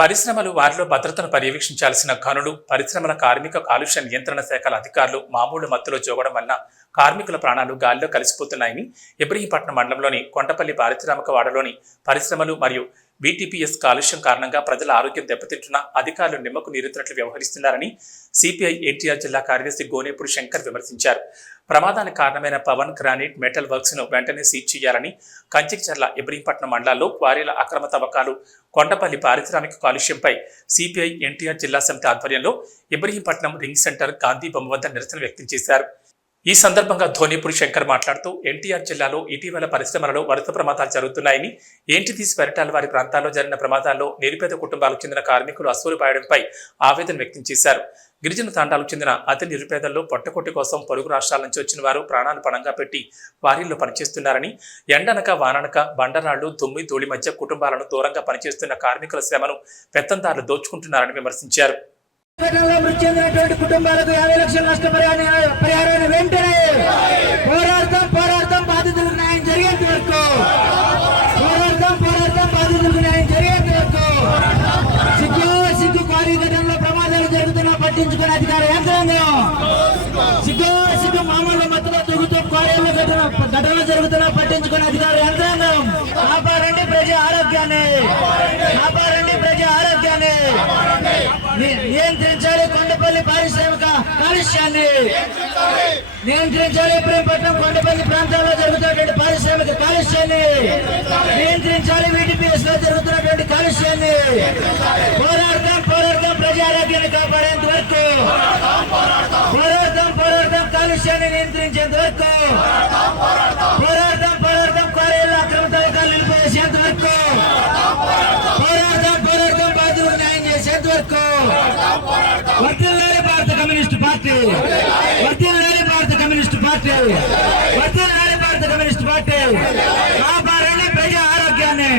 పరిశ్రమలు వారిలో భద్రతను పర్యవేక్షించాల్సిన గనులు, పరిశ్రమల కార్మిక కాలుష్య నియంత్రణ శాఖల అధికారులు మామూలు మత్తులో జోగడం వల్ల కార్మికుల ప్రాణాలు గాలిలో కలిసిపోతున్నాయని ఇబ్రహీంపట్నం మండలంలోని కొండపల్లి పారిశ్రామిక వాడలోని పరిశ్రమలు మరియు బీటీపీఎస్ కాలుష్యం కారణంగా ప్రజల ఆరోగ్యం దెబ్బతింటున్న అధికారులు నిమ్మకు నీరెత్తినట్లు వ్యవహరిస్తున్నారని సిపిఐ ఎన్టీఆర్ జిల్లా కార్యదర్శి గోనేపూడి శంకర్ విమర్శించారు. ప్రమాదానికి కారణమైన పవన్ గ్రానైట్ మెటల్ వర్క్స్ ను వెంటనే సీజ్ చేయాలని, కంచికచర్ల ఇబ్రహీంపట్నం మండలాల్లో క్వారీల అక్రమ తవ్వకాలు, కొండపల్లి పారిశ్రామిక కాలుష్యంపై సిపిఐ ఎన్టీఆర్ జిల్లా సమితి ఆధ్వర్యంలో ఇబ్రహీంపట్నం రింగ్ సెంటర్ గాంధీ బొమ్మ వద్ద నిరసన వ్యక్తం చేశారు. ఈ సందర్భంగా ధోనిపూడి శంకర్ మాట్లాడుతూ ఎన్టీఆర్ జిల్లాలో ఇటీవల పరిశ్రమలలో వరుస ప్రమాదాలు జరుగుతున్నాయని, ఏంటిదీస్ పెరటాల వారి ప్రాంతాల్లో జరిగిన ప్రమాదాల్లో నిరుపేద కుటుంబాలకు చెందిన కార్మికులు అసూలు పాయడంపై ఆవేదన వ్యక్తం చేశారు. గిరిజన తాండాలకు చెందిన అతి నిరుపేదల్లో పొట్టకొట్టి కోసం పొరుగు రాష్ట్రాల నుంచి వచ్చిన వారు ప్రాణాలు పణంగా పెట్టి వారిల్లో పనిచేస్తున్నారని, ఎండనక వాననక బండరాళ్లు దుమ్మి ధూళి మధ్య కుటుంబాలను దూరంగా పనిచేస్తున్న కార్మికుల శ్రమను పెత్తందారులు దోచుకుంటున్నారని విమర్శించారు. మృతి చెందినటువంటి కుటుంబాలకు 50 లక్షల నష్టపరిహారాన్ని వెంటనే పోరాడతాం బాధితులకు న్యాయం జరిగేంత వరకు బాధితులకు న్యాయం జరిగేంత వరకు సిగ్గు క్వారీ ఘటనలో ప్రమాదాలు జరుగుతున్నా పట్టించుకునే అధికార యంత్రాంగం సిగ్గు మామూలు మత్తులో దిగుతూ క్వారీల ఘటనలు జరుగుతున్నా పట్టించుకునే అధికార యంత్రాంగం కాపాడండి ప్రజా ఆరోగ్యాన్ని నియంత్రించాలి. కొండపల్లి పారిశ్రామిక కాలుష్యాన్ని నియంత్రించాలి. ఇబ్రహీంపట్నం కొండపల్లి ప్రాంతాల్లో జరుగుతున్నటువంటి పారిశ్రామిక కాలుష్యాన్ని నియంత్రించాలి. వీటిపిఎస్ లో జరుగుతున్నటువంటి కాలుష్యాన్ని పోరాడతాం ప్రజా ఆరోగ్యాన్ని కాపాడేంత వరకు పోరాడతాం కాలుష్యాన్ని నియంత్రించేంత వరకు పోరాడతాం క్వారీల అక్రమ తవ్వకాలు నిలిపేసేంత వరకు పోరాడతాం బాధ్యులకు న్యాయం చేసేంత వరకు వర్ధిల్లాలి భారత కమ్యూనిస్ట్ పార్టీ కాపాడండి ప్రజా ఆరోగ్యాన్ని.